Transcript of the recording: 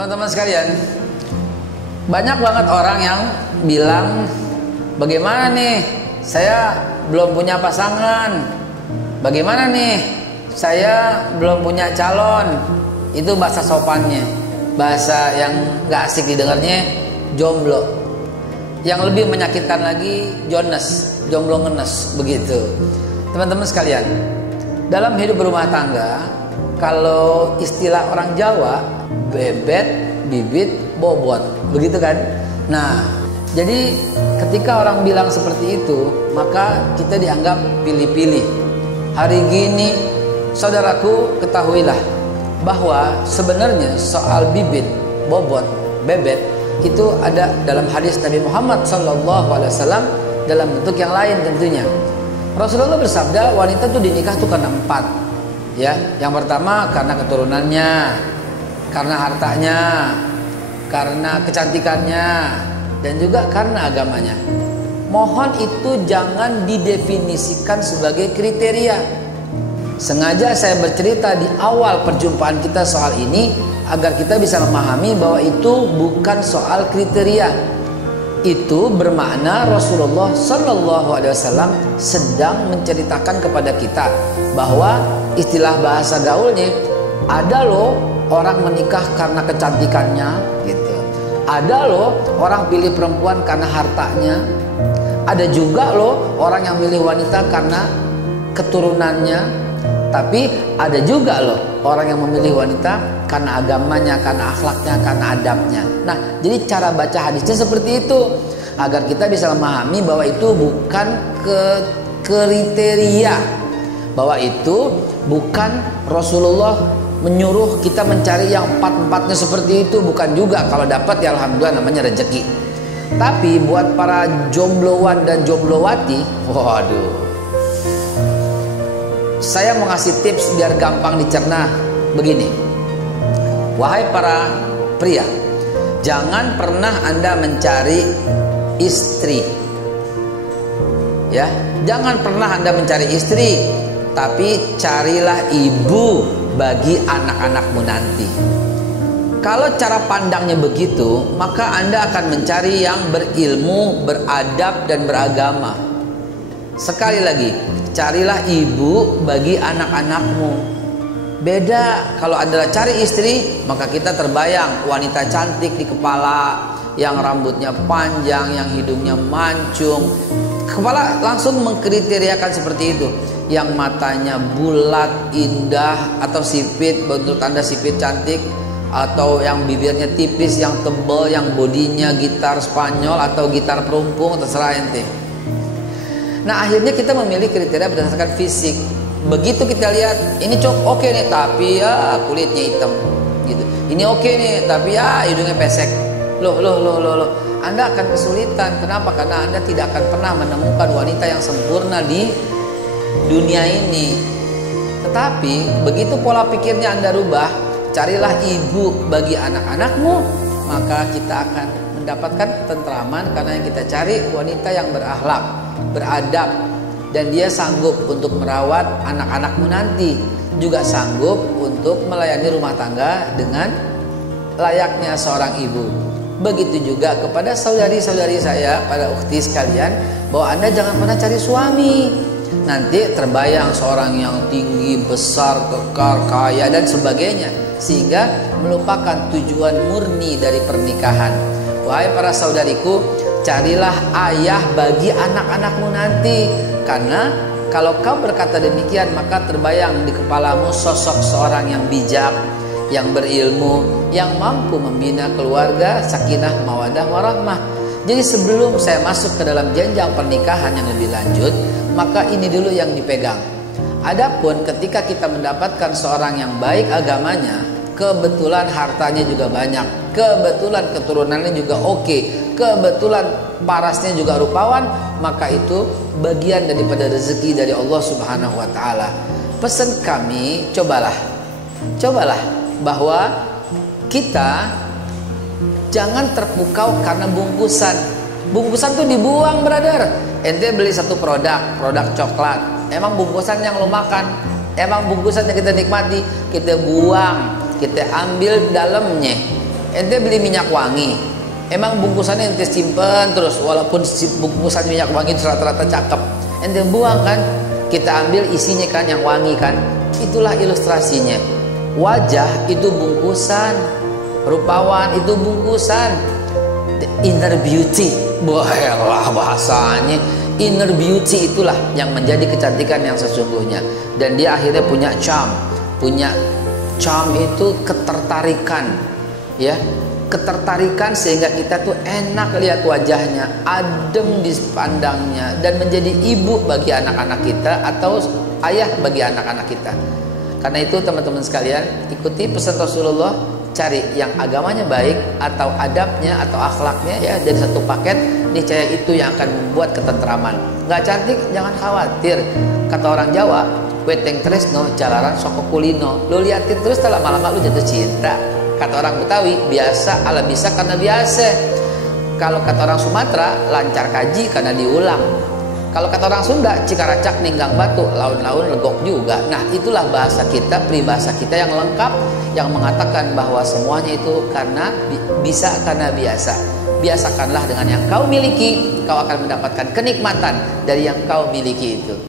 Teman-teman sekalian, banyak banget orang yang bilang, bagaimana nih, saya belum punya pasangan, bagaimana nih, saya belum punya calon. Itu bahasa sopannya, bahasa yang gak asik didengarnya, jomblo. Yang lebih menyakitkan lagi, jomblo ngenes, begitu. Teman-teman sekalian, dalam hidup berumah tangga, kalau istilah orang Jawa, bebet, bibit, bobot, begitu kan? Nah, jadi ketika orang bilang seperti itu, maka kita dianggap pilih-pilih. Hari gini, saudaraku, ketahuilah bahwa sebenarnya soal bibit, bobot, bebet itu ada dalam hadis Nabi Muhammad SAW dalam bentuk yang lain tentunya. Rasulullah bersabda, wanita tuh dinikah tuh karena 4, ya. Yang pertama karena keturunannya, karena hartanya, karena kecantikannya, dan juga karena agamanya. Mohon itu jangan didefinisikan sebagai kriteria. Sengaja saya bercerita di awal perjumpaan kita soal ini agar kita bisa memahami bahwa itu bukan soal kriteria. Itu bermakna Rasulullah SAW sedang menceritakan kepada kita bahwa istilah bahasa gaulnya, ada loh orang menikah karena kecantikannya gitu. Ada loh orang pilih perempuan karena hartanya. Ada juga loh orang yang milih wanita karena keturunannya. Tapi ada juga loh orang yang memilih wanita karena agamanya, karena akhlaknya, karena adabnya. Nah, jadi cara baca hadisnya seperti itu agar kita bisa memahami bahwa itu bukan kriteria, bahwa itu bukan Rasulullah menyuruh kita mencari yang 4-4-nya seperti itu, bukan juga. Kalau dapat ya alhamdulillah, namanya rezeki. Tapi buat para jombloan dan jomblowati, waduh, saya mau ngasih tips biar gampang dicerna. Begini, wahai para pria, jangan pernah Anda mencari istri, ya, jangan pernah Anda mencari istri, tapi carilah ibu bagi anak-anakmu nanti. Kalau cara pandangnya begitu, maka Anda akan mencari yang berilmu, beradab, dan beragama. Sekali lagi, carilah ibu bagi anak-anakmu. Beda kalau Anda cari istri, maka kita terbayang wanita cantik di kepala, yang rambutnya panjang, yang hidungnya mancung. Kepala langsung mengkriteriakan seperti itu. Yang matanya bulat, indah, atau sipit, menurut Anda sipit cantik, atau yang bibirnya tipis, yang tebal, yang bodinya gitar Spanyol atau gitar perumpung, terserah ente. Nah, akhirnya kita memilih kriteria berdasarkan fisik. Begitu kita lihat, ini oke nih, tapi ya kulitnya hitam gitu. Ini oke nih, tapi ya hidungnya pesek. Loh. Anda akan kesulitan. Kenapa? Karena Anda tidak akan pernah menemukan wanita yang sempurna di dunia ini. Tetapi begitu pola pikirnya Anda rubah, carilah ibu bagi anak-anakmu, maka kita akan mendapatkan ketentraman. Karena yang kita cari wanita yang berakhlak, beradab, dan dia sanggup untuk merawat anak-anakmu nanti, juga sanggup untuk melayani rumah tangga dengan layaknya seorang ibu. Begitu juga kepada saudari-saudari saya, pada ukhti sekalian, bahwa Anda jangan pernah cari suami. Nanti terbayang seorang yang tinggi, besar, kekar, kaya, dan sebagainya, sehingga melupakan tujuan murni dari pernikahan. Wahai para saudariku, carilah ayah bagi anak-anakmu nanti. Karena kalau kau berkata demikian, maka terbayang di kepalamu sosok seorang yang bijak, yang berilmu, yang mampu membina keluarga, sakinah, mawadah, warahmah. Jadi sebelum saya masuk ke dalam jenjang pernikahan yang lebih lanjut, maka ini dulu yang dipegang. Adapun ketika kita mendapatkan seorang yang baik agamanya, kebetulan hartanya juga banyak, kebetulan keturunannya juga oke, kebetulan parasnya juga rupawan, maka itu bagian daripada rezeki dari Allah Subhanahu wa taala. Pesan kami, cobalah bahwa kita jangan terpukau karena bungkusan. Bungkusan tuh dibuang, brother. Ente beli satu produk coklat, emang bungkusan yang lo makan, emang bungkusan yang kita nikmati, kita buang, kita ambil dalamnya. ente beli minyak wangi, emang bungkusannya ente simpen terus, walaupun bungkusan minyak wangi itu rata-rata cakep, ente buang kan? Kita ambil isinya kan yang wangi kan? Itulah ilustrasinya. Wajah itu bungkusan, rupawan itu bungkusan. The inner beauty, bolehlah bahasanya. Inner beauty itulah yang menjadi kecantikan yang sesungguhnya. Dan dia akhirnya punya charm. Punya charm itu ketertarikan, ya, ketertarikan sehingga kita tuh enak lihat wajahnya, adem di pandangnya, dan menjadi ibu bagi anak-anak kita atau ayah bagi anak-anak kita. Karena itu teman-teman sekalian, ikuti pesan Rasulullah, cari yang agamanya baik atau adabnya atau akhlaknya, ya, dari satu paket. Niscaya itu yang akan membuat ketentraman. Nggak cantik jangan khawatir. Kata orang Jawa, weteng tresno jalaran soko kulino. Lo liatin terus setelah lama-lama lu jatuh cinta. Kata orang Betawi, biasa ala bisa karena biasa. Kalau kata orang Sumatera, lancar kaji karena diulang. Kalau kata orang Sunda, cikaracak ninggang batu, laun-laun legok juga. Nah, itulah bahasa kita, peribahasa kita yang lengkap, yang mengatakan bahwa semuanya itu karena bisa karena biasa. Biasakanlah dengan yang kau miliki, kau akan mendapatkan kenikmatan dari yang kau miliki itu.